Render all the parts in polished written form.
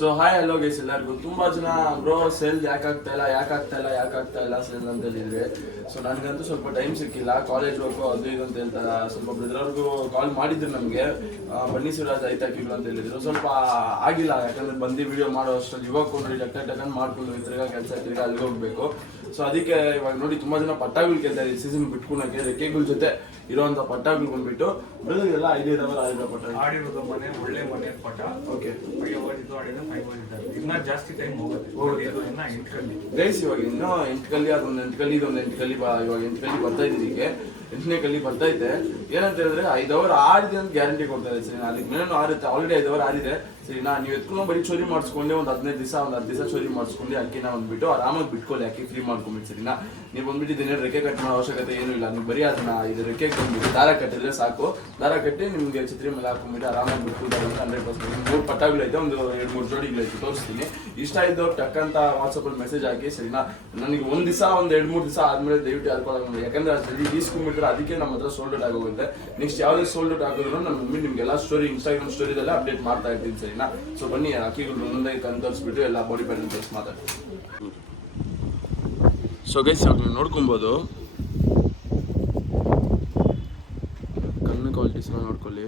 So hi hello guys ಎಲ್ಲರಿಗೂ. ತುಂಬ ಜನ ಬ್ರೋ ಸೇಲ್ ಯಾಕಾಗ್ತಾ ಇಲ್ಲ ಸೇಲ್ ಅಂತ ಹೇಳಿದ್ರೆ, ಸೊ ನನಗಂತೂ ಸ್ವಲ್ಪ ಟೈಮ್ ಸಿಕ್ಕಿಲ್ಲ, ಕಾಲೇಜ್ ವರ್ಕು ಅದು ಇದು ಅಂತ ಹೇಳ್ತಾರೆ. ಸ್ವಲ್ಪ ಬ್ರದರ್ಗೂ ಕಾಲ್ ಮಾಡಿದ್ರು ನಮಗೆ, ಬನ್ನಿ ಶಿವರಾಜ್ ಆಯ್ತಾಕಿಗಳು ಅಂತ ಹೇಳಿದ್ರು. ಸ್ವಲ್ಪ ಆಗಿಲ್ಲ, ಯಾಕಂದ್ರೆ ಬಂದು ವಿಡಿಯೋ ಮಾಡೋ ಅಷ್ಟರಲ್ಲಿ ಇವಾಗ ನೋಡಿ ಟಕ್ಕನ್ ಮಾಡ್ಕೊಂಡು ತಿರ್ಗಾ ಕೆಲಸ ತಿರ್ಗಾ ಅಲ್ಲಿಗೆ ಹೋಗ್ಬೇಕು. ಸೊ ಅದಕ್ಕೆ ಇವಾಗ ನೋಡಿ ತುಂಬ ಜನ ಪಟ್ಟಾಗಳು ಕೇಳ್ತಾರೆ ಈ ಸೀಸನ್ ಬಿಟ್ಕೊಳಕ್ಕೆ. ರೆಕ್ಕೆಗಳ ಜೊತೆ ಇರೋಂಥ ಪಟ್ಟಾಗಳು ಬಂದ್ಬಿಟ್ಟು ಬೆಳೆದೆಲ್ಲ ಐಡಿಯಾ ಇದಾವಲ್ಲ ಪಟ್ಟ ಆಡಿರೋದು ಮನೆ ಒಳ್ಳೆ ಮನೆ ಪಟ. ಓಕೆ, 5 hours ಇದು ಆಡಿದ್ರೆ 5 hours ಇದ್ದಾರೆ. ಇನ್ನ ಜಾಸ್ತಿ ಟೈಮ್ ಹೋಗುತ್ತೆ. ಇದು ಇನ್ನ 8 ಕಲ್ಲಿ ಗೈಸ್. ಇವಾಗ ಇನ್ನೂ 8 ಕಲ್ಲಿ, ಅದೊಂದು 8 ಕಲ್ಲಿ, ಇದೊಂದು 8 ಕಲ್ಲಿ. ಇವಾಗ 8 ಕಲ್ಲಿ ಬರ್ತಾ ಇದ್ದೀವಿ, ಈಗ 8ನೇ ಕಲ್ಲಿ ಬರ್ತೈತೆ. ಏನಂತ ಹೇಳಿದ್ರೆ 5 hour ಆಡಿದೆ ಅಂತ ಗ್ಯಾರಂಟಿ ಕೊಡ್ತಾ ಇದೆ. ಸರಿ, ಅದಕ್ಕೆ ಮೇಲೆ ಆರುತ್ತೆ, ಆಲ್ರೆಡಿ 5 hour ಆಡಿದೆ. ಸರಿ, ನೀವು ಎತ್ಕೊಂಡು ಬರೀ ಚೋರಿ ಮಾಡಿಸ್ಕೊಂಡೆ ಒಂದು 15 ದಿವಸ, ಒಂದು 10 ದಿವಸ ಚೋರಿ ಮಾಡಿಸ್ಕೊಂಡು ಅಕ್ಕಿನ ಬಂದ್ಬಿಟ್ಟು ಆರಾಮಾಗಿ ಬಿಟ್ಕೊಳ್ಳಿ, ಅಕ್ಕಿ ಫ್ರೀ ಮಾಡ್ಕೊಂಬಿಟ್ಟು. ಸರಿನಾ, ನೀವು ಬಂದ್ಬಿಟ್ಟು ಇದನ್ನೇ ರೆಕ್ಕೆ ಕಟ್ ಮಾಡೋ ಅವಶ್ಯಕತೆ ಏನೂ ಇಲ್ಲ. ನೀವು ಬರೀ ಅದನ್ನ ಇದು ರೆಕ್ಕೆಗೆ ಬಂದ್ಬಿಟ್ಟು ದಾರ ಕಟ್ಟಿದ್ರೆ ಸಾಕು. ದಾರ ಕಟ್ಟಿ ನಿಮಗೆ ಛತ್ರಿ ಮೇಲೆ ಹಾಕೊಂಡ್ಬಿಟ್ಟು ಆರಾಮಾಗಿ ಬಿಟ್ಕೊಳ್ತಾರೆ ಅಂತ 100%. 3 ಪಟ್ಟಾಗಳೈತೆ, ಒಂದು 2-3 ಜೋಡಿಗಳೈತೆ, ತೋರಿಸ್ತೀನಿ. ಇಷ್ಟ ಇದ್ದವ್ರು ಟಕ್ಕಂತ ವಾಟ್ಸಪ್ಪಲ್ಲಿ ಮೆಸೇಜ್ ಹಾಕಿ. ಸರಿನಾ, ನನಗೆ ಒಂದು ದಿವಸ ಒಂದು 2-3 ದಿವಸ ಆದ್ಮೇಲೆ ದಯವಿಟ್ಟು ಹೇಳ್ಕೊಳ್ಳೋದು, ಯಾಕಂದ್ರೆ ಅಷ್ಟರಲ್ಲಿ ಈಸ್ಕೊಂಡ್ಬಿಟ್ರೆ ಅದಕ್ಕೆ ನಮ್ಮ ಹತ್ರ ಸೋಲ್ಡ್ ಔಟ್ ಆಗೋಗುತ್ತೆ. ನೆಕ್ಸ್ಟ್ ಯಾವುದೇ ಸೋಲ್ಡ್ ಔಟ್ ಆಗೋದ್ರು ನನ್ನ ಮಮ್ಮಿ ನಿಮಗೆಲ್ಲ ಸ್ಟೋರಿ ಇನ್ಸ್ಟಾಗ್ರಾಮ್ ಸ್ಟೋರಿದೆಲ್ಲ ಅಪ್ಡೇಟ್ ಮಾಡ್ತಾ ಇರ್ತೀನಿ. ಸರಿನಾ, ಸೊ ಬನ್ನಿ ಅಕ್ಕಿಗಳು ಒಂದೊಂದೇ ತೋರಿಸ್ಬಿಟ್ಟು ಎಲ್ಲ ಬಾಡಿ ಪ್ಯಾಟರ್ನ್ ತೋರಿಸಿ ಮಾತಾಡ್ತೀನಿ. ಸೊ ಗೈಸ್, ನೀವು ನೋಡ್ಕೊಬೋದು, ಕಣ್ಣು ಕ್ವಾಲಿಟೀಸ್ ಎಲ್ಲ ನೋಡ್ಕೊಳ್ಳಿ.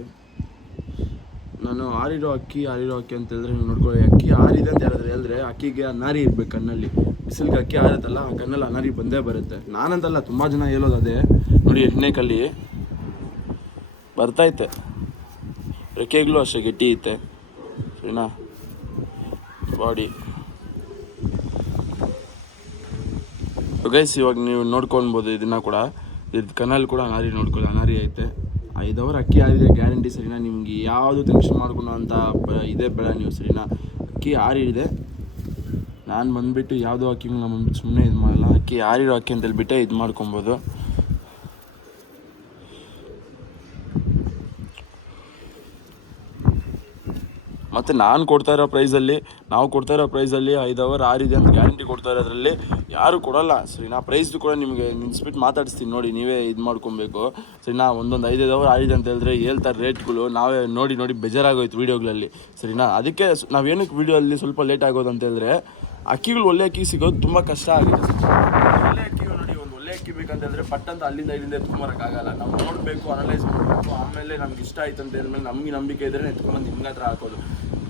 ನಾನು ಆರಿರೋ ಅಕ್ಕಿ ಅಂತ ಹೇಳಿದ್ರೆ ನೀವು ನೋಡ್ಕೊಳ್ಳಿ. ಅಕ್ಕಿ ಆರಿದೆ ಅಂತ ಹೇಳಿದ್ರೆ ಅಕ್ಕಿಗೆ ಅನಾರಿ ಇರ್ಬೇಕು ಕಣ್ಣಲ್ಲಿ. ಬಿಸಿಲಿಗೆ ಅಕ್ಕಿ ಆರುತ್ತಲ್ಲ, ಆ ಕಣ್ಣಲ್ಲಿ ಅನಾರಿ ಬಂದೇ ಬರುತ್ತೆ. ನಾನಂತಲ್ಲ, ತುಂಬ ಜನ ಹೇಳೋದು ಅದೇ. ನೋಡಿ 8ನೇ ಕಲ್ಲಿ ಬರ್ತೈತೆ, ರೆಕ್ಕೆಗಳು ಅಷ್ಟೇ ಗಟ್ಟಿ ಐತೆ. ಸರಿನಾ, ಬಾಡಿ ಗೈಸ್. ಇವಾಗ ನೀವು ನೋಡ್ಕೊಳ್ಬೋದು, ಇದನ್ನ ಕೂಡ ಇದು ಕಣ್ಣಲ್ಲಿ ಕೂಡ ಅನಾರಿ ನೋಡ್ಕೊಳ್ಳಿ, ಅನಾರಿ ಐತೆ. 5 hour ಅಕ್ಕಿ ಆರಿದೆ ಗ್ಯಾರಂಟಿ. ಸರಿನಾ, ನಿಮ್ಗೆ ಯಾವುದು ಟೆನ್ಷನ್ ಮಾಡ್ಕೊಳೋ ಅಂತ ಇದೇ ಬೇಡ ನೀವು. ಸರಿನಾ, ಅಕ್ಕಿ ಆರಿದೆ. ನಾನು ಬಂದುಬಿಟ್ಟು ಯಾವುದೋ ಅಕ್ಕಿಗಳನ್ನ ಬಂದ್ಬಿಟ್ಟು ಸುಮ್ಮನೆ ಇದು ಮಾಡಲ್ಲ, ಅಕ್ಕಿ ಆರಿರೋ ಅಕ್ಕಿ ಅಂತ ಹೇಳ್ಬಿಟ್ಟೆ ಇದು ಮಾಡ್ಕೊಬೋದು. ಮತ್ತು ನಾವು ಕೊಡ್ತಾ ಇರೋ ಪ್ರೈಸಲ್ಲಿ 5 hour ಆರಿದೆ ಅಂತ ಗ್ಯಾರಂಟಿ ಕೊಡ್ತಾ ಇರೋದ್ರಲ್ಲಿ ಯಾರು ಕೊಡೋಲ್ಲ. ಸರಿನಾ, ಪ್ರೈಸ್ದು ಕೂಡ ನಿಮಗೆ ನಿನ್ಸ್ಬಿಟ್ಟು ಮಾತಾಡಿಸ್ತೀನಿ, ನೋಡಿ ನೀವೇ ಇದು ಮಾಡ್ಕೊಬೇಕು. ಸರಿನಾ, ಒಂದೊಂದು 5 hour ಆರಿದೆ ಅಂತ ಹೇಳಿದ್ರೆ ಹೇಳ್ತಾರೆ ರೇಟ್ಗಳು, ನಾವೇ ನೋಡಿ ಬೇಜಾರಾಗೋಯ್ತು ವೀಡಿಯೋಗಳಲ್ಲಿ. ಸರಿನಾ, ಅದಕ್ಕೆ ನಾವೇನಕ್ಕೆ ವೀಡಿಯೋಲ್ಲಿ ಸ್ವಲ್ಪ ಲೇಟ್ ಆಗೋದು ಅಂತ ಹೇಳಿದ್ರೆ, ಅಕ್ಕಿಗಳು ಒಳ್ಳೆ ಅಕ್ಕಿ ಸಿಗೋದು ತುಂಬ ಕಷ್ಟ ಆಗಿದೆ. ಒಳ್ಳೆ ಅಕ್ಕಿಗಳು ನೋಡಿ, ಒಂದು ಒಳ್ಳೆ ಅಕ್ಕಿ ಬೇಕಂತ ಹೇಳಿದ್ರೆ ಪಟ್ಟಂತ ಅಲ್ಲಿಂದ ಇಲ್ಲಿಂದ ಎತ್ಕೊಂಬರೋಕ್ಕಾಗಲ್ಲ. ನಾವು ನೋಡಬೇಕು, ಅನಲೈಸ್ ಮಾಡಬೇಕು, ಆಮೇಲೆ ನಮ್ಗೆ ಇಷ್ಟ ಆಯ್ತು ಅಂತ ಹೇಳಿದ್ಮೇಲೆ ನಮಗೆ ನಂಬಿಕೆ ಇದ್ದರೆ ಎತ್ಕೊಂಬಂದು ನಿಮ್ಗೆ ಹತ್ರ ಹಾಕೋದು.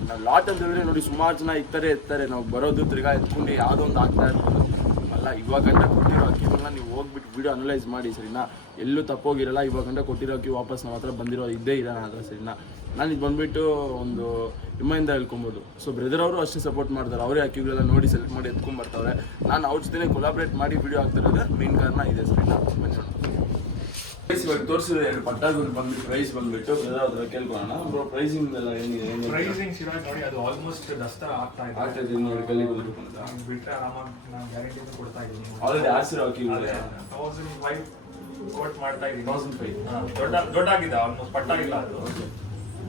ನಾವು ಲಾಟ್ ಅಂತ ಹೇಳಿದ್ರೆ ನೋಡಿ ಸುಮಾರು ಜನ ಇರ್ತಾರೆ, ನಾವು ಬರೋದು ತಿರ್ಗಾ ಎತ್ಕೊಂಡು ಯಾವುದೋ ಒಂದು ಆಗ್ತಾ ಇರ್ಬೋದು ಅಲ್ಲ. ಇವಾಗ ಗಂಟ ಕೊಟ್ಟಿರೋ ಅಕ್ಕಿಗಳನ್ನ ನೀವು ಹೋಗ್ಬಿಟ್ಟು ವಿಡಿಯೋ ಅನಲೈಸ್ ಮಾಡಿ. ಸರಿನಾ, ಎಲ್ಲೂ ತಪ್ಪೋಗಿರಲ್ಲ. ಇವಾಗ ಗಂಟ ಕೊಟ್ಟಿರೋ ಅಕ್ಕಿ ವಾಪಸ್ ನಮ್ಮ ಹತ್ರ ಬಂದಿರೋ ಇದ್ದೇ ಇಲ್ಲ ನನ್ನ ಹತ್ರ. ಸರಿನಾ, ನಾನು ಇದು ಬಂದುಬಿಟ್ಟು ಒಂದು ಹೆಮ್ಮೆಯಿಂದ ಹೇಳ್ಕೊಬೋದು. ಸೊ ಬ್ರದರ್ ಅವರು ಅಷ್ಟೇ ಸಪೋರ್ಟ್ ಮಾಡ್ತಾರೆ, ಅವರೇ ಅಕ್ಕಿಗಳೆಲ್ಲ ನೋಡಿ ಸೆಲೆಕ್ಟ್ ಮಾಡಿ ಎತ್ಕೊಂಡ್ಬರ್ತಾರೆ. ನಾನು ಅವ್ರ ಜೊತೆ ಕೊಲಾಬ್ರೇಟ್ ಮಾಡಿ ವಿಡಿಯೋ ಆಗ್ತಿರೋದು ಮೇನ್ ಕಾರಣ ಇದೆ. ಸರಿನಾ, ಬನ್ನಿ ಇವಾಗ ತೋರಿಸಿದ್ರೆ 2 ಪಟ್ಟಾಗಳು ಬಂದ್ಬಿಟ್ಟು ಪ್ರೈಸ್ ಬಂದ್ಬಿಟ್ಟು ಬ್ರದರ್ ಹತ್ರ ಕೇಳ್ಕೊಳ್ಳೋಣ. ಬ್ರೋ ಪ್ರೈಸಿಂಗ್ ಎಲ್ಲ ಏನಿದೆ? ಪ್ರೈಸಿಂಗ್ ಶಿರಾಜ್ ನೋಡಿ, ಅದು ಆಲ್ಮೋಸ್ಟ್ ದಸ್ತರ ಆಗ್ತಾ ಇದೆ. ನೋಡಿ ಕಲ್ಲಿ ಬಂದ್ಬಿಟ್ಟು ಬಿಟ್ರೆ ಆರಾಮಾಗಿ ನಾನು ಗ್ಯಾರಂಟಿ ಕೊಡ್ತಾ ಇದ್ದೀನಿ. ಆಲ್ರೆಡಿ ಆಸಿರೋ ಅಕ್ಕಿಗಳು 1005 ಕೋಟ್ ಮಾಡ್ತಾ ಇದ್ದೀನಿ. 1005 ದೊಡ್ಡಾಗಿದೆ, ಆಲ್ಮೋಸ್ಟ್ ಪಟ್ಟಾಗಿಲ್ಲ, ಅದು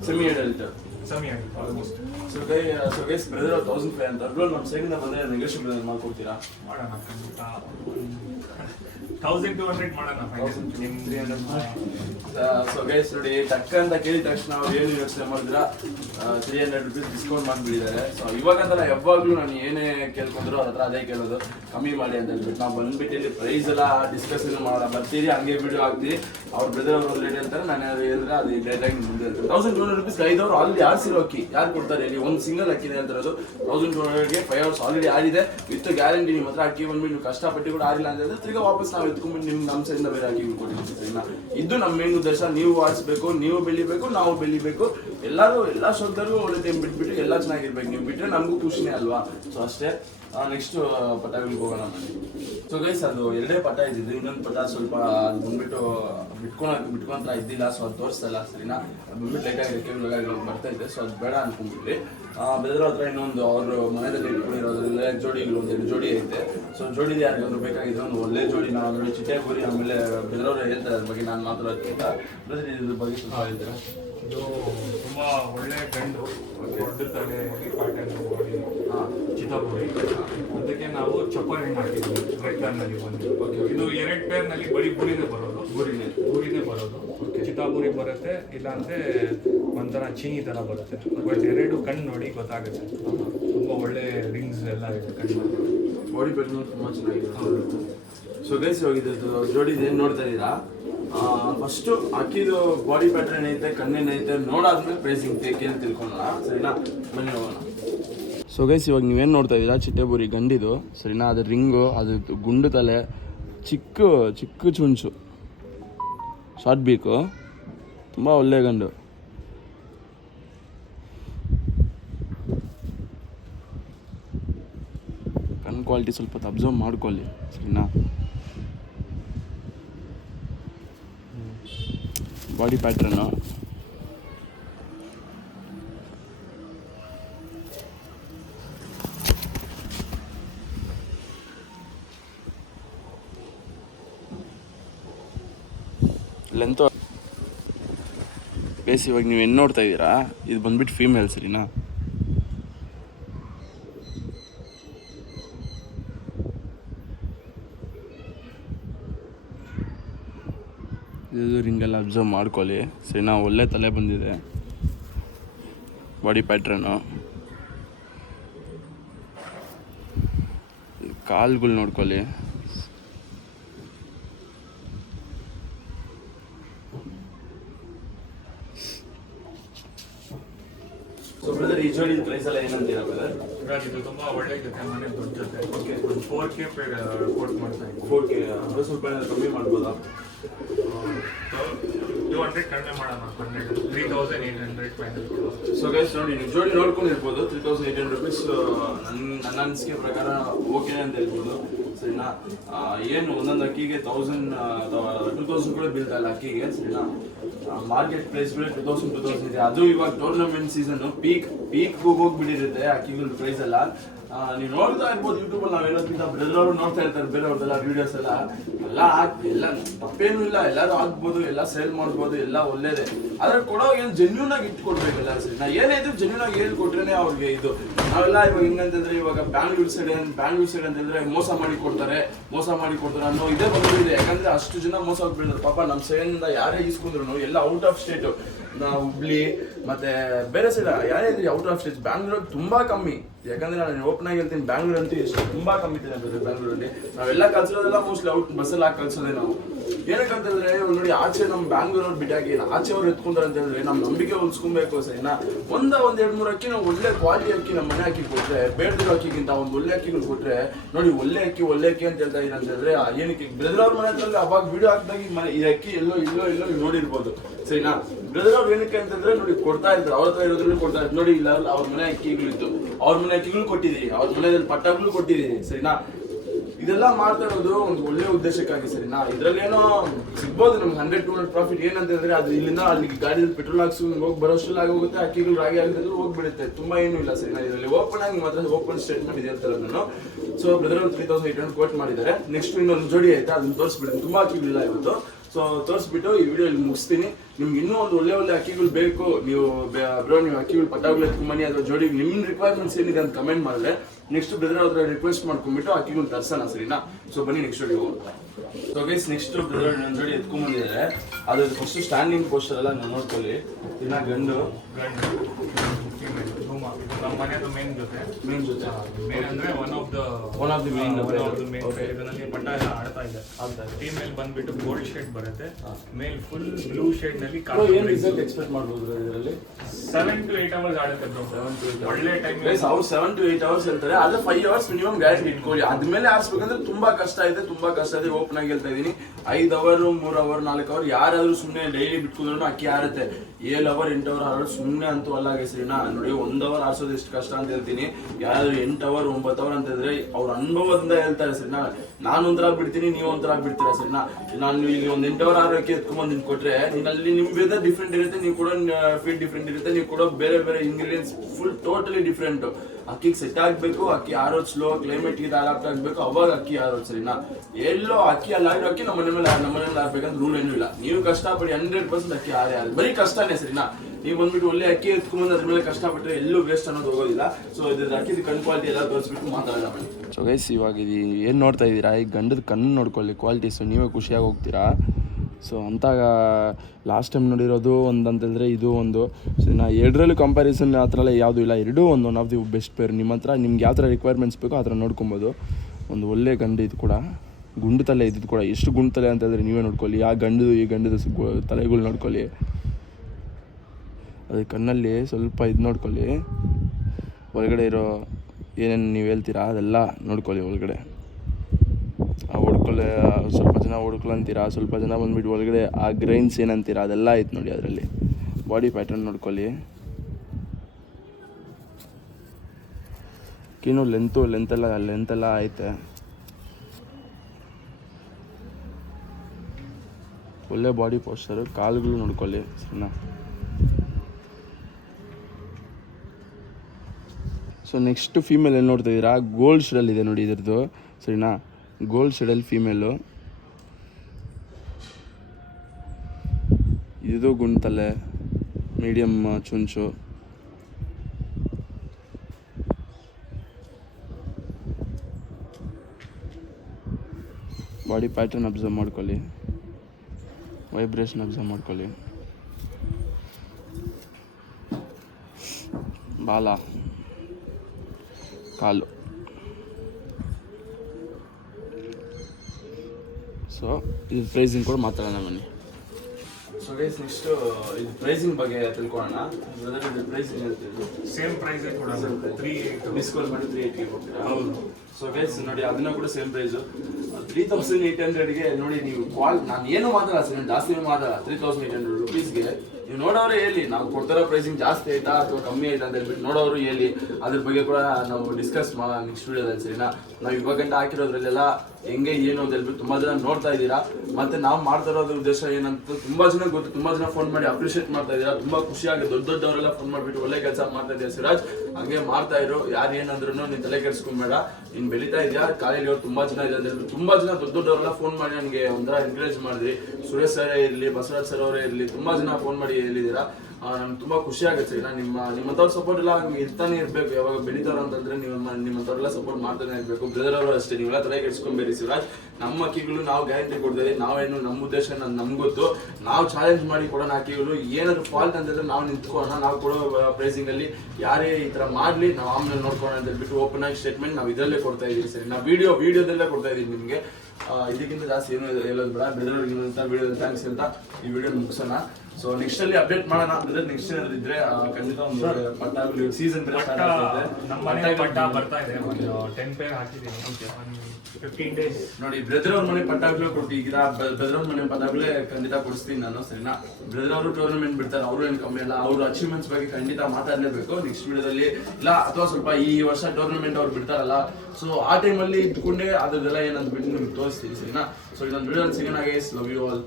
ಸೆಮಿ ಅಡಲ್ಟ್ ಸಮಯ ಆಗಿದೆ ಆಲ್ಮೋಸ್ಟ್. ಸೊ ಗೈಸ್ ಬ್ರದರ್ 1005 ಅಂತ ಬ್ರೋ, ನಮ್ಮ ಸೈಡಿಂದ ಬಂದರೆ ನೆಗೋಷಿಯೇಬಲ್ ಮಾಡ್ಕೊಡ್ತೀರಾ? ಮಾಡೋಣ ಖಂಡಿತ. 1200 ಮಾಡೋಣ. ಸೊ ಗೈಸ್ ನೋಡಿ, ಟಕ್ಕ ಅಂತ ಕೇಳಿದ ತಕ್ಷಣ ನಾವು ಏನು ಯೋಚನೆ ಮಾಡಿದ್ರ 300 rupees ಡಿಸ್ಕೌಂಟ್ ಮಾಡಿಬಿಟ್ಟಿದ್ದಾರೆ. ಸೊ ಇವಾಗಂತಲ್ಲ, ಯಾವಾಗಲೂ ನಾನು ಏನೇ ಕೇಳ್ಕೊಂಡ್ರು ಅವ್ರ ಹತ್ರ ಅದೇ ಕೇಳೋದು, ಕಮ್ಮಿ ಮಾಡಿ ಅಂತ ಹೇಳ್ಬಿಟ್ಟು. ನಾವು ಬಂದ್ಬಿಟ್ಟು ಇಲ್ಲಿ ಪ್ರೈಸ್ ಎಲ್ಲ ಡಿಸ್ಕಷನ್ ಮಾಡೋಣ, ಬರ್ತೀರಿ ಹಂಗೆ ವಿಡಿಯೋ ಹಾಕ್ತೀವಿ. ಅವ್ರ ಬ್ರದರ್ ಅವ್ರ ರೇಟ್ ಹೇಳ್ತಾರೆ, ನಾನು ಹೇಳಿದ್ರೆ ಅದು ಡೈರೆಕ್ಟಾಗಿ ಮುಂದೆ ಹೇಳ್ತಾರೆ. 1200 rupees 5 hour ಆಲ್ರೆಡಿ ಆರಿಸಿರೋ ಅಕ್ಕಿ ಯಾರು ಕೊಡ್ತಾರೆ ಇಲ್ಲಿ? ಒಂದು ಸಿಂಗಲ್ ಅಕ್ಕಿನೇ ಹೇಳ್ತಿರೋದು. 1200ಗೆ 5 hours ಆಲ್ರೆಡಿ ಆರಿದೆ ವಿತ್ ಗ್ಯಾರಂಟಿ. ನಿಮ್ಮ ಹತ್ರ ಅಕ್ಕಿ ಬಂದ್ಬಿಟ್ಟು ನೀವು ಕಷ್ಟಪಟ್ಟು ಕೂಡ ಆರಿಲ್ಲ ಅಂತ ಹೇಳಿದ್ರೆ ತಿರ್ಗಾ ವಾಪಸ್ ನಾವು ಎತ್ಕೊಂಡ್ಬಿಟ್ಟು ನಿಮ್ಗೆ ನಮ್ಮ ಸೈಡಿಂದ ಬೇರೆ ಅಕ್ಕಿಗಳು ಕೊಟ್ಟಿರ್ತೀವಿ. ಸರಿನಾ, ಇದು ನಮ್ಮ ಮೇನ್ ಉದ್ದೇಶ. ನೀವು ಆರಿಸ್ಬೇಕು, ನೀವು ಬೆಳಿಬೇಕು, ನಾವು ಬೆಳಿಬೇಕು, ಎಲ್ಲ ಶೋಧರು ಒಳ್ಳೆ ಟೈಮ್ ಬಿಟ್ಬಿಟ್ಟು ಎಲ್ಲ ಚೆನ್ನಾಗಿರ್ಬೇಕು. ನೀವು ಬಿಟ್ಟರೆ ನಮಗೂ ಖುಷಿನೇ ಅಲ್ವಾ? ಸೊ ಅಷ್ಟೇ. ನೆಕ್ಸ್ಟ್ ಪಟಾಗಳಿಗೆ ಹೋಗೋಣ ಬನ್ನಿ. ಸೊ ಗೈಸ್, ಅದು 2 ಪಟ ಇದ್ದಿದ್ದು, ಇನ್ನೊಂದು ಪಟ ಸ್ವಲ್ಪ ಅದು ಬಂದ್ಬಿಟ್ಟು ಬಿಟ್ಕೊಂತ ಇದ್ದಿಲ್ಲ. ಸೊ ಅದು ತೋರಿಸ್ತಲ್ಲ. ಸರಿನಾ, ಅದು ಬಂದ್ಬಿಟ್ಟು ಲೈಟಾಗಿ ರೆಕ್ಕೆಗಳು ಬರ್ತಾ ಇದೆ. ಸೊ ಅದು ಬೇಡ ಅನ್ಕೊಂಡ್ಬಿಟ್ರಿ. ಬೆದರ ಹತ್ರ ಇನ್ನೊಂದು ಅವ್ರ ಮನೆಯಲ್ಲಿ ಇಟ್ಕೊಂಡಿರೋದ್ರಿಂದ ಜೋಡಿಗಳು 2 ಜೋಡಿ ಐತೆ. ಸೊ ಜೋಡಿ ಯಾರಿಗಾದ್ರು ಬೇಕಾಗಿದ್ರೆ ಒಂದು ಒಳ್ಳೆ ಜೋಡಿ ನಾವು ನೋಡಿ ಚಿಟ್ಟೆಗುರಿ, ಆಮೇಲೆ ಬೆದರವ್ರು ಹೇಳ್ತಾರೆ ಅದ್ರ ಬಗ್ಗೆ, ನಾನು ಮಾತಾಡೋದಕ್ಕಿಂತ ಇದ್ರ ಬಗ್ಗೆ ಸ್ವಲ್ಪ ಹೇಳ್ತಾರೆ. ಇದು ತುಂಬ ಒಳ್ಳೆ ಗಂಡು, ದೊಡ್ಡ ತಲೆ, ಪ್ಯಾಟರ್ನ್ ಬಾಡಿ, ಚಿತಾಪುರಿ. ಅದಕ್ಕೆ ನಾವು ಚಪ್ಪರ್ ಹೆಣ್ಣು ಹಾಕಿದ್ವಿ ರೆಡ್ ಪೇರ್ನಲ್ಲಿ ಬಂದು. ಇದು 2 ಪೇರ್ನಲ್ಲಿ ಬರೀ ಬೂರಿನೇ ಬರೋದು. ಚಿತಾಪುರಿ ಬರುತ್ತೆ, ಇಲ್ಲಾಂದರೆ ಒಂಥರ ಚೀನಿ ಥರ ಬರುತ್ತೆ. ಬಟ್ 2 ಕಣ್ಣು ನೋಡಿ ಗೊತ್ತಾಗುತ್ತೆ. ಎಲ್ಲ ಇದೆ ಕಡಿಮೆ. ಬಾಡಿ ಪ್ಯಾಟರ್ನ್ ತುಂಬ ಚೆನ್ನಾಗಿದೆ. ಸೊ ಗೈಸ್ ಇವಾಗ ಇದು ಜೋಡಿ ಏನು ನೋಡ್ತಾ ಇದ್ದೀರಾ, ಫಸ್ಟು ಅಕ್ಕಿದು ಬಾಡಿ ಪ್ಯಾಟರ್ನ್ ಐತೆ, ಕಣ್ಣೇನೈತೆ ನೋಡಾದ್ಮೇಲೆ ಪ್ರೈಸಿಂಗ್ ಕೇಳಿ ತಿಳ್ಕೊಳ್ಳೋಣ ಸರಿನಾ. ಬನ್ನಿ ಹೋಗೋಣ. ಸೊ ಗೈಸ್ ಇವಾಗ ನೀವೇನು ನೋಡ್ತಾ ಇದ್ದೀರಾ, ಚಿಟ್ಟೆಬುರಿ ಗಂಡಿದು ಸರಿನಾ. ಅದು ರಿಂಗು, ಅದು ಗುಂಡು ತಲೆ, ಚಿಕ್ಕ ಚಿಕ್ಕ ಚುಂಚು, ಶಾರ್ಟ್ ಬೀಕು, ತುಂಬ ಒಳ್ಳೆ ಗಂಡು. ಕಣ್ಣು ಕ್ವಾಲಿಟಿ ಸ್ವಲ್ಪ ಹೊತ್ತು ಅಬ್ಸರ್ವ್ ಮಾಡ್ಕೊಳ್ಳಿ ಸರಿನಾ. Body pattern length base. ಇವಾಗ ನೀವು ಏನು ನೋಡ್ತಾ ಇದ್ದೀರಾ, ಇದು ಬಂದ್ಬಿಟ್ಟು ಫೀಮೇಲ್ ಸರಿನಾ. ಇದು ರಿಂಗೆಲ್ಲ ಅಬ್ಸರ್ವ್ ಮಾಡ್ಕೊಳ್ಳಿ ಸರಿನಾ. ಒಳ್ಳೆ ತಲೆ ಬಂದಿದೆ, ಬಾಡಿ ಪ್ಯಾಟ್ರನ್ನು, ಕಾಲ್ಗಳು ನೋಡ್ಕೊಳ್ಳಿ. ಸೊ ಬ್ರದರ್ ಈ ಜೋಡಿ ಪ್ರೈಸ್ ಎಲ್ಲ ಏನಂತೀರಾ ಬ್ರದರ್? ಇದು ತುಂಬಾ ಒಳ್ಳೆ ಜೊತೆ, ಮನೆ ದೊಡ್ಡ ಜೊತೆ. ಒಂದು 4K ಕೋಟ್ ಮಾಡ್ತಾ ಇದ್ದೀನಿ. 4K ಸ್ವಲ್ಪ ಕಮ್ಮಿ ಮಾಡ್ಬೋದಾ? 200 ಕಡಿಮೆ ಮಾಡೋಣ, 3800 ಫೈನಲ್. ಸೊ ಗೈಸ್ ನೋಡಿ, ನೀವು ಜೋಡಿ ನೋಡ್ಕೊಂಡಿರ್ಬೋದು. 3800 ರುಪೀಸ್ ನನ್ನ ಅನಿಸಿಕೆ ಪ್ರಕಾರ ಓಕೆ ಅಂತ ಹೇಳ್ಬೋದು ಸರಿನಾ. ಏನು ಒಂದೊಂದು ಅಕ್ಕಿಗೆ 2000 ಕೂಡ ಬೀಳ್ತಾ ಇಲ್ಲ ಅಕ್ಕಿಗೆ ಸರಿನಾ. ಮಾರ್ಕೆಟ್ ಪ್ರೈಸ್ ಕೂಡ 2000 ಇದೆ. ಅದು ಇವಾಗ ಟೂರ್ನಮೆಂಟ್ ಸೀಸನ್ ಪೀಕ್ ಹೋಗ್ಬಿಟ್ಟಿರುತ್ತೆ ಅಕ್ಕಿಗಳ ಪ್ರೈಸ್ ಎಲ್ಲ. ನೀವು ನೋಡ್ತಾ ಇರ್ಬೋದು ಯೂಟ್ಯೂಬಲ್ಲಿ ನಾವು ಹೇಳೋದ್ಕಿಂತ ಬ್ರದರ್ ಅವರು ನೋಡ್ತಾ ಇರ್ತಾರೆ ಬೇರೆಯವ್ರದ್ದೆಲ್ಲ ವಿಡಿಯೋಸ್ ಎಲ್ಲ ಎಲ್ಲ ತಪ್ಪೇನು ಇಲ್ಲ, ಎಲ್ಲರೂ ಆಗ್ಬೋದು, ಎಲ್ಲ ಸೇಲ್ ಮಾಡ್ಬೋದು, ಎಲ್ಲ ಒಳ್ಳೇದೇ. ಆದ್ರೆ ಕೊಡೋ ಏನು ಜೆನ್ಯೂನ್ ಆಗಿ ಇಟ್ಕೊಡ್ಬೇಕು ಎಲ್ಲ ಸರಿ. ನಾ ಏನೇ ಇದ್ರು ಜೆನ್ಯೂನ್ ಆಗಿ ಹೇಳ್ಕೊಟ್ರೇನೆ ಅವ್ರಿಗೆ ಇದು. ನಾವೆಲ್ಲ ಇವಾಗ ಹಿಂಗಂತಂದ್ರೆ ಇವಾಗ ಬ್ಯಾಂಗ್ಳೂರ್ ಸೈಡ್ ಅಂತ ಹೇಳಿದ್ರೆ ಮೋಸ ಮಾಡಿ ಕೊಡ್ತಾರೆ ಅನ್ನೋ ಇದೇ ಬಂದಿದೆ. ಯಾಕಂದ್ರೆ ಅಷ್ಟು ಜನ ಮೋಸ ಹೋಗ್ಬಿಡ್ತಾರೆ ಪಾಪ. ನಮ್ಮ ಸೈಡಿಂದ ಯಾರೇ ಇಸ್ಕೊಂಡ್ರು ಎಲ್ಲ ಔಟ್ ಆಫ್ ಸ್ಟೇಟ್, ಹುಬ್ಳಿ ಮತ್ತೆ ಬೇರೆ ಸೈಡ್ ಯಾರೇ ಇದ್ರಿ ಔಟ್ ಆಫ್ ಸ್ಟೇಟ್. ಬ್ಯಾಂಗ್ಳೂರಲ್ಲಿ ತುಂಬಾ ಕಮ್ಮಿ, ಯಾಕಂದ್ರೆ ನಾನು ಓಪನ್ ಆಗಿ ಹೇಳ್ತೀನಿ, ಬ್ಯಾಂಗ್ಳೂರ್ ಅಂತೂ ಎಷ್ಟು ತುಂಬಾ ಕಮ್ಮಿ ಇದೆ ಬ್ಯಾಂಗ್ಳೂರಲ್ಲಿ. ನಾವೆಲ್ಲ ಕಲ್ಸೋದೆಲ್ಲ ಮೋಸ್ಟ್ಲಿ ಔಟ್ ಬಸ್ಸಲ್ಲಿ ಹಾಕಿ ಕಲ್ಸೋದೆ ನಾವು. ಏನಕ್ಕಂತಂದ್ರೆ ನೋಡಿ, ಆಚೆ ನಮ್ಮ ಬ್ಯಾಂಗ್ಳೂರ್ ಬಿಟ್ಟಾಗಿ ಆಚೆ ಅವ್ರು ಎತ್ಕೊಂಡ್ರೆ ಅಂತ ಹೇಳಿದ್ರೆ ನಮ್ಮ ನಂಬಿಕೆ ಉಳಿಸ್ಕೊಬೇಕು ಸರಿನಾ. ಒಂದ್ 2-3 ಅಕ್ಕಿ ನಾವು ಒಳ್ಳೆ ಕ್ವಾಲಿಟಿ ಅಕ್ಕಿ ನಮ್ಮ ಮನೆ ಅಕ್ಕಿ ಕೊಟ್ರೆ, ಬೇಡದಿರೋ ಅಕ್ಕಿಗಿಂತ ಒಂದು ಒಳ್ಳೆ ಅಕ್ಕಿಗಳು ಕೊಟ್ರೆ, ನೋಡಿ ಒಳ್ಳೆ ಅಕ್ಕಿ ಅಂತ ಹೇಳ್ತಾ ಇದ್ದೀನಿ ಅಂತ ಹೇಳಿದ್ರೆ ಏನಕ್ಕೆ ಬ್ರದರ್ ಅವ್ರ ಮನೆ ಹತ್ರ ಅವಾಗ ವಿಡಿಯೋ ಹಾಕಿದಾಗ ಈ ಅಕ್ಕಿ ಎಲ್ಲೋ ನೀವು ನೋಡಿರ್ಬೋದು ಸರಿನಾ. ಬ್ರದರ್ ಅವ್ರು ಏನಕ್ಕೆ ಅಂತಂದ್ರೆ ನೋಡಿ ಕೊಡ್ತಾ ಇದ್ರು, ಅವ್ರ ಹತ್ರ ಇರೋದ್ರಲ್ಲಿ ಕೊಡ್ತಾ ಇದ್ರು. ನೋಡಿ ಇಲ್ಲ ಅವ್ರ ಮನೆ ಅಕ್ಕಿಗಳಿತ್ತು, ಅವ್ರ ಮನೆ ಅಕ್ಕಿಗಳು ಕೊಟ್ಟಿದ್ದೀರಿ, ಅವ್ರ ಮನೆಯಲ್ಲಿ ಪಟ್ಟಗಳು ಕೊಟ್ಟಿದ್ದೀರಿ ಸರಿನಾ. ಇದೆಲ್ಲ ಮಾಡ್ತಾ ಇರೋದು ಒಂದು ಒಳ್ಳೆ ಉದ್ದೇಶಕ್ಕಾಗಿ ಸರಿನಾ. ಇದ್ರಲ್ಲಿ ಏನೋ ಸಿಗ್ಬೋದು ನಮ್ಗೆ 100-200 ಪ್ರಾಫಿಟ್. ಏನಂತಂದ್ರೆ ಅದು ಇಲ್ಲಿಂದ ಅಲ್ಲಿಗೆ ಗಾಡಿಯಲ್ಲಿ ಪೆಟ್ರೋಲ್ ಹಾಕ್ಸಿ ಹೋಗಿ ಬರೋಷ್ಟು ಆಗೋಗುತ್ತೆ, ಅಕ್ಕಿಗಳು ರಾಗಿ ಆಗಿದ್ರು ಹೋಗ್ಬಿಡುತ್ತೆ, ತುಂಬಾ ಏನೂ ಇಲ್ಲ ಸರಿನಾ. ಇದರಲ್ಲಿ ಓಪನ್ ಆಗಿ ಮಾತ್ರ ಓಪನ್ ಸ್ಟೇಟ್ಮೆಂಟ್ ಇದೆ ಅಂತ ನಾನು. ಸೊ ಬ್ರದರ್ 3800 ಕೋಟ್ ಮಾಡಿದ್ದಾರೆ. ನೆಕ್ಸ್ಟ್ ಇನ್ನೊಂದು ಜೋಡಿ ಆಯ್ತಾ, ಅದನ್ನ ತೋರಿಸ್ಬಿಡ್ತೀನಿ. ತುಂಬಾ ಅಕ್ಕಿಗಳಿಲ್ಲ ಇವತ್ತು, ಸೊ ತೋರಿಸ್ಬಿಟ್ಟು ಈ ವಿಡಿಯೋ ಇಲ್ಲಿ ಮುಗಿಸ್ತೀನಿ. ನಿಮ್ಗೆ ಇನ್ನೂ ಒಂದು ಒಳ್ಳೆ ಅಕ್ಕಿಗಳು ಬೇಕು, ನೀವು ಅಕ್ಕಿಗಳು ಪಟಾಗಳು ಎತ್ಕೊಂಬನ್ನಿ, ಅದ್ರ ಜೋಡಿ ನಿಮ್ಮ ರಿಕ್ವೈರ್ಮೆಂಟ್ಸ್ ಏನಿದೆ ಅಂತ ಕಮೆಂಟ್ ಮಾಡಿದ್ರೆ ನೆಕ್ಸ್ಟ್ ಬ್ರದರ್ ಹತ್ರ ರಿಕ್ವೆಸ್ಟ್ ಮಾಡ್ಕೊಂಡ್ಬಿಟ್ಟು ಅಕ್ಕಿಗಳು ತರ್ಸೋಣ ಸರಿನಾ. ಸೊ ಬನ್ನಿ ನೆಕ್ಸ್ಟ್ ಜೋಡಿ ಹೋಗೋಣ. ಸೊ ಗೈಸ್ ನೆಕ್ಸ್ಟ್ ಬ್ರದರ್ ನನ್ನ ಜೋಡಿ ಎತ್ಕೊಂಡ್ಬಂದಿದ್ದಾರೆ. ಅದು ಫಸ್ಟ್ ಸ್ಟ್ಯಾಂಡಿಂಗ್ ಪೋಸ್ಟರ್ ಎಲ್ಲ ನಾವು ನೋಡ್ಕೊಳ್ಳಿ. ಇನ್ನ ಗಂಡು ನಮ್ಮ ಮನೆಯದು ಮೇನ್ ಜೊತೆ ಮೇನ್ ಅಂದ್ರೆ ಒನ್ ಆಫ್ ದಿ ಮೇನ್ ಇದರಲ್ಲಿ ಪಟ್ಟ ಎಲ್ಲ ಆಡ್ತಾ ಇದೆ. ಫೀಮೇಲ್ ಬಂದ್ಬಿಟ್ಟು ಗೋಲ್ಡ್ ಶೇಡ್ ಬರುತ್ತೆ, ಮೇಲ್ ಫುಲ್ ಬ್ಲೂ ಶೇಡ್ ನಲ್ಲಿ ಎಕ್ಸ್ಪೆಕ್ಟ್ ಮಾಡ್ಬೋದು ಇದರಲ್ಲಿ. 7 to 8 hours ಆಡುತ್ತೆ ಬ್ರೋ. ಒಳ್ಳೆ ಟೈಮ್. ಅವ್ರು 7 to 8 hours ಹೇಳ್ತಾರೆ, ಆದ್ರೆ 5 hours ಮಿನಿಮಮ್ ಗ್ಯಾರಂಟಿ ಇಟ್ಕೊಳ್ಳಿ. ಅದ್ಮೇಲೆ ಆರಿಸ್ಬೇಕಂದ್ರೆ ತುಂಬಾ ಕಷ್ಟ ಇದೆ. ಓಪನ್ ಆಗಿ ಹೇಳ್ತಾ ಇದೀನಿ. 5 hours 3 hours 4 hours ಯಾರಾದ್ರೂ ಸುಮ್ಮನೆ ಡೈಲಿ ಬಿಟ್ಕೊಂಡ್ರು ಅಕ್ಕಿ ಆರುತ್ತೆ. 7 hours 8 hours ಆಡೋದು ಸುಮ್ಮನೆ ಅಂತೂ ಅಲ್ಲಾಗೆ ಸರಿನಾ. ನೋಡಿ 1 hour ಆರಿಸೋದು ಎಷ್ಟು ಕಷ್ಟ ಅಂತ ಹೇಳ್ತೀನಿ. ಯಾರಾದ್ರೂ 8 hours 9 hours ಅಂತ ಹೇಳಿದ್ರೆ ಅವ್ರ ಅನುಭವದಿಂದ ಹೇಳ್ತಾರೆ ಸರಿನಾ. ನಾನು ಒಂಥರ ಬಿಡ್ತೀನಿ, ನೀವು ಒಂಥರ ಬಿಡ್ತೀರಾ ಸರಿನಾ. ನಾನು ಇಲ್ಲಿ ಒಂದು 8 hours ಆರೋಗ್ಯ ಎತ್ಕೊಂಡ್ ಕೊಟ್ರೆ ಅಲ್ಲಿ ನಿಮ್ ವೆದರ್ ಡಿಫ್ರೆಂಟ್ ಇರುತ್ತೆ, ನೀವು ಕೂಡ ಫೀಡ್ ಡಿಫ್ರೆಂಟ್ ಇರುತ್ತೆ, ನೀವು ಕೂಡ ಬೇರೆ ಇಂಗ್ರೀಡಿಯೆಂಟ್ಸ್ ಫುಲ್ ಟೋಟಲಿ ಡಿಫ್ರೆಂಟ್. ಅಕ್ಕಿಗೆ ಸೆಟ್ ಆಗ್ಬೇಕು, ಅಕ್ಕಿ ಆರೋದು ಸ್ಲೋ, ಕ್ಲೈಮೇಟ್ ಗೆ ಅಡಾಪ್ಟ್ ಆಗ್ಬೇಕು, ಅವಾಗ ಅಕ್ಕಿ ಆರೋದು ಸರಿನಾ. ಎಲ್ಲೋ ಅಕ್ಕಿ ಅಲ್ಲಿ ಆಗಿರೋ ಅಕ್ಕಿ ನಮ್ಮ ಮನೇಲಿ ಆಗ್ಬೇಕಂತ ರೂಲ್ ಏನೂ ಇಲ್ಲ. ನೀವು ಕಷ್ಟಪಡಿ 100% ಅಕ್ಕಿ ಆರೇ ಆಗ, ಬರೀ ಕಷ್ಟನೇ ಸರಿನಾ. ನೀವು ಬಂದ್ಬಿಟ್ಟು ಒಳ್ಳೆ ಅಕ್ಕಿ ಎತ್ಕೊಂಡ್ಬಂದು ಅದ್ರ ಮೇಲೆ ಕಷ್ಟಪಟ್ಟರೆ ಎಲ್ಲೂ ವೇಸ್ಟ್ ಅನ್ನೋದು ಹೋಗೋದಿಲ್ಲ. ಸೊ ಇದ್ರ ಅಕ್ಕಿದ ಕಣ್ ಕ್ವಾಲಿಟಿ ಎಲ್ಲ ತೋರಿಸ್ಬಿಟ್ಟು ಮಾತಾಡೋಣ ಬನ್ನಿ. ಸೊ ಗೈಸ್ ಇವಾಗ ಇದು ಏನು ನೋಡ್ತಾ ಇದ್ದೀರಾ, ಈ ಗಂಡದ ಕಣ್ಣು ನೋಡ್ಕೊಳ್ಳಿ, ಕ್ವಾಲಿಟೀಸು ನೀವೇ ಖುಷಿಯಾಗಿ ಹೋಗ್ತೀರಾ ಸೊ ಅಂತ ಲಾಸ್ಟ್ ಟೈಮ್ ನೋಡಿರೋದು ಒಂದು ಅಂತಂದರೆ ಇದು ಒಂದು. ಸೊ ನಾ ಎರಡರಲ್ಲೂ ಕಂಪ್ಯಾರಿಸನ್ ಆ ಥರ ಎಲ್ಲ ಯಾವುದೂ ಇಲ್ಲ, ಎರಡೂ ಒಂದು one of the best pair. ನಿಮ್ಮ ಹತ್ರ ನಿಮ್ಗೆ ಯಾವ ಥರ ರಿಕ್ವೈರ್ಮೆಂಟ್ಸ್ ಬೇಕೋ ಆ ಥರ ನೋಡ್ಕೊಬೋದು. ಒಂದು ಒಳ್ಳೆ ಗಂಡು ಇದು ಕೂಡ, ಗುಂಡು ತಲೆ ಇದ್ದಿದ್ದು ಕೂಡ. ಎಷ್ಟು ಗುಂಡು ತಲೆ ಅಂತಂದರೆ ನೀವೇ ನೋಡ್ಕೊಳ್ಳಿ, ಆ ಗಂಡು ಈ ಗಂಡದ ತಲೆಗಳು ನೋಡ್ಕೊಳ್ಳಿ. ಅದು ಕಣ್ಣಲ್ಲಿ ಸ್ವಲ್ಪ ಇದು ನೋಡ್ಕೊಳ್ಳಿ, ಒಳಗಡೆ ಇರೋ ಏನೇನು ನೀವು ಹೇಳ್ತೀರಾ ಅದೆಲ್ಲ ನೋಡ್ಕೊಳ್ಳಿ ಒಳಗಡೆ. ಆ ಹೊಡ್ಕೊಳ್ಳೆ ಸ್ವಲ್ಪ ಜನ ಹೊಡ್ಕೊಳ್ಳಂತೀರಾ, ಸ್ವಲ್ಪ ಜನ ಬಂದುಬಿಟ್ಟು ಒಳಗಡೆ ಆ ಗ್ರೈನ್ಸ್ ಏನಂತೀರಾ ಅದೆಲ್ಲ ಐತೆ ನೋಡಿ ಅದರಲ್ಲಿ. ಬಾಡಿ ಪ್ಯಾಟರ್ನ್ ನೋಡ್ಕೊಳ್ಳಿ. ಇನ್ನು ಲೆಂತೆಲ್ಲ ಐತೆ. ಒಳ್ಳೆ ಬಾಡಿ ಪೋಸ್ಚರು, ಕಾಲುಗಳು ನೋಡ್ಕೊಳ್ಳಿ ಸರಿನಾ. ಸೊ ನೆಕ್ಸ್ಟ್ ಫೀಮೇಲ್ ಏನು ನೋಡ್ತಾ ಇದ್ದೀರಾ, ಗೋಲ್ಡ್ ಶೆಡಲ್ಲಿದೆ ನೋಡಿ ಇದ್ರದ್ದು ಸರಿನಾ. ಗೋಲ್ಡ್ ಶೆಡಲ್ ಫೀಮೇಲು, ಇದು ಗುಂಡ್ತಲೆ, ಮೀಡಿಯಮ್ ಚುಂಚು. ಬಾಡಿ ಪ್ಯಾಟರ್ನ್ ಅಬ್ಸರ್ವ್ ಮಾಡ್ಕೊಳ್ಳಿ, ವೈಬ್ರೇಷನ್ ಅಬ್ಸರ್ವ್ ಮಾಡ್ಕೊಳ್ಳಿ. ಬಾಲ, ಕಾಲು. ಸೊ ಇದು ಪ್ರೈಸಿಂಗ್ ಕೂಡ ಮಾತಾಡೋಣ ಬನ್ನಿ. ಸೊ ಗೈಸ್ ನೆಕ್ಸ್ಟು ಇದು ಪ್ರೈಸಿಂಗ್ ಬಗ್ಗೆ ತಿಳ್ಕೊಳ್ಳೋಣ. ಇದು ಪ್ರೈಸಿಂಗ್ ಹೇಳ್ತೀವಿ, ಸೇಮ್ ಪ್ರೈಸೇ ಕೂಡ 380 ಡಿಸ್ಕೌಂಟ್ ಮಾಡಿ 380 ಕೊಡ್ತೀರಾ? ಹೌದು. ಸೊ ಗೈಸ್ ನೋಡಿ ಅದನ್ನ ಕೂಡ ಸೇಮ್ ಪ್ರೈಸು 3800ಗೆ ನೋಡಿ. ನೀವು ನಾನು ಏನು ಮಾತಾಡ ಸರ್, ಜಾಸ್ತಿ ಮಾತಾಡ 3800 ರುಪೀಸ್ಗೆ ನೀವು ನೋಡೋರು ಹೇಳಿ ನಾವು ಕೊಡ್ತಾರೋ ಪ್ರೈಸಿಂಗ್ ಜಾಸ್ತಿ ಆಯ್ತಾ ಅಥವಾ ಕಮ್ಮಿ ಆಯ್ತಾ ಅಂತ ಹೇಳ್ಬಿಟ್ಟು ನೋಡೋರು ಹೇಳಿ. ಅದ್ರ ಬಗ್ಗೆ ಕೂಡ ನಾವು ಡಿಸ್ಕಸ್ ಮಾಡೋಣ ನೆಕ್ಸ್ಟ್ ವೀಡಿಯೋದಲ್ಲಿ ಸರಿನಾ. ನಾವು ಇವಾಗ ಗಂಟೆ ಹಾಕಿರೋದ್ರಲ್ಲೆಲ್ಲ ಹೆಂಗೆ ಏನು ಅಂತ ಹೇಳ್ಬಿಟ್ಟು ತುಂಬ ಜನ ನೋಡ್ತಾ ಇದ್ದೀರಾ. ಮತ್ತೆ ನಾವು ಮಾಡ್ತಾ ಇರೋದ್ರ ಉದ್ದೇಶ ಏನಂತ ತುಂಬ ಜನ ಗೊತ್ತು, ತುಂಬ ಜನ ಫೋನ್ ಮಾಡಿ ಅಪ್ರಿಷಿಯೇಟ್ ಮಾಡ್ತಾ ಇದ್ದೀರಾ. ತುಂಬ ಖುಷಿಯಾಗಿ ದೊಡ್ಡವರೆಲ್ಲ ಫೋನ್ ಮಾಡಿಬಿಟ್ಟು ಒಳ್ಳೆ ಕೆಲಸ ಮಾಡ್ತಾ ಇದ್ದೀರಾ ಸಿರಾಜ್, ಹಂಗೆ ಮಾಡ್ತಾ ಇರೋ. ಯಾರು ಏನಂದ್ರೂ ನೀನು ತಲೆ ಕೆಡಿಸ್ಕೊಂಬೇಡ, ನೀನು ಬೆಳೀತಾ ಇದೆಯಾ. ಕಾಲೇಜ್ ಅವ್ರು ತುಂಬ ಜನ ಇದೆ ಅಂತ ಹೇಳ್ಬಿಟ್ಟು ತುಂಬ ಜನ ದೊಡ್ಡವರೆಲ್ಲ ಫೋನ್ ಮಾಡಿ ನನಗೆ ಒಂಥರ ಎನ್ಕರೇಜ್ ಮಾಡಿದ್ರಿ. ಸುರೇಶ್ ಸರೇ ಇರಲಿ, ಬಸವರಾಜ್ ಸರ್ ಅವರೇ ಇರಲಿ, ತುಂಬ ಜನ ಫೋನ್ ಮಾಡಿ ಹೇಳಿದ್ದೀರಾ. ನಮ್ಗೆ ತುಂಬ ಖುಷಿ ಆಗುತ್ತೆ. ನಿಮ್ಮಂಥವ್ರ ಸಪೋರ್ಟ್ ಎಲ್ಲ ಇರ್ತಾನೆ ಇರಬೇಕು. ಯಾವಾಗ ಬೆಳೀತಾರ ಅಂತಂದ್ರೆ ನಿಮ್ಮಂಥವ್ರೆಲ್ಲ ಸಪೋರ್ಟ್ ಮಾಡ್ತಾನೆ ಇರಬೇಕು. ಬ್ರದರ್ ಅವರು ಅಷ್ಟೇ, ನೀವೆಲ್ಲ ತಲೆ ಕೆಡಿಸ್ಕೊಂಬೇಡಿ ಸಿರಾಜ್. ನಮ್ಮ ಅಕ್ಕಿಗಳು ನಾವು ಗ್ಯಾರಂಟಿ ಕೊಡ್ತೀವಿ. ನಾವೇನು ನಮ್ಮ ಉದ್ದೇಶ ನಮ್ಗೆ ಗೊತ್ತು. ನಾವು ಚಾಲೆಂಜ್ ಮಾಡಿ ಕೊಡೋಣ ಅಕ್ಕಿಗಳು. ಏನಾದ್ರು ಫಾಲ್ಟ್ ಅಂತಂದ್ರೆ ನಾವು ನಿಂತ್ಕೊಳ್ಳೋಣ. ನಾವು ಕೊಡೋ ಪ್ರೈಸಿಂಗ್ ಅಲ್ಲಿ ಯಾರೇ ಈ ತರ ಮಾಡ್ಲಿ ನಾವು ಆಮೇಲೆ ನೋಡ್ಕೊಳ್ಳೋಣ ಅಂತ ಹೇಳ್ಬಿಟ್ಟು ಓಪನ್ ಆಗಿ ಸ್ಟೇಟ್ಮೆಂಟ್ ನಾವು ಇದರಲ್ಲೇ ಕೊಡ್ತಾ ಇದೀವಿ ಸರಿ. ನಾವು ವಿಡಿಯೋದಲ್ಲೇ ಕೊಡ್ತಾ ಇದೀವಿ ನಿಮಗೆ. ಇದಕ್ಕಿಂತ ಜಾಸ್ತಿ ಏನು ಹೇಳೋದು ಬೇಡ. ಬ್ರದರ್ ಅವ್ರಿಗೆ ವಿಡಿಯೋದಲ್ಲಿ ಥ್ಯಾಂಕ್ಸ್ ಅಂತ ಈ ವಿಡಿಯೋ ಮುಗಿಸೋಣ. ಸೊ ನೆಕ್ಸ್ಟ್ ಅಲ್ಲಿ ಅಪ್ಡೇಟ್ ಮಾಡೋಣ. ಬ್ರದರ್ ನೆಕ್ಸ್ಟ್ ಏನಾದ್ರು ಇದ್ರೆ ಖಂಡಿತ ಒಂದು ಪಟ್ಟಾಗಲಿ ಸೀಸನ್ ಪಟ್ಟ ಬರ್ತಾ ಇದೆ. ಒಂದು 10 ಪೇರ್ ಹಾಕಿದ್ದೀನಿ, 15 ಡೇಸ್ ನೋಡಿ. ಬ್ರದರ್ ಅವ್ರ ಮನೆ ಪಟ್ಟಾಗ್ಲೂ ಕೊಟ್ಟಿದ್ದೀರಾ. ಬ್ರದರ್ ಅವ್ರ ಮನೆ ಪಟ್ಟಾಗ್ಲೇ ಖಂಡಿತ ಕೊಡಿಸ್ತೀನಿ ನಾನು ಸರಿನಾ. ಬ್ರದರ್ ಅವರು ಟೂರ್ನಮೆಂಟ್ ಬಿಡ್ತಾರೆ, ಅವರು ಏನು ಕಮ್ಮಿ ಅಲ್ಲ. ಅವ್ರ ಅಚೀವ್ಮೆಂಟ್ಸ್ ಬಗ್ಗೆ ಖಂಡಿತ ಮಾತಾಡಲೇಬೇಕು ನೆಕ್ಸ್ಟ್ ವಿಡಿಯೋದಲ್ಲಿ. ಇಲ್ಲ ಅಥವಾ ಸ್ವಲ್ಪ ಈ ವರ್ಷ ಟೂರ್ನಮೆಂಟ್ ಅವ್ರು ಬಿಡ್ತಾರಲ್ಲ, ಸೊ ಆ ಟೈಮಲ್ಲಿ ಇಟ್ಕೊಂಡೆ ಅದೆಲ್ಲ ಏನಂತ ಬಿಟ್ಟು ನಿಮ್ಗೆ ತೋರಿಸ್ತೀನಿ ಸರಿನಾ. ಸೊ ಇದೊಂದು ವಿಡಿಯೋ ಸಿಗೋಣ ಗೈಸ್. Love you all.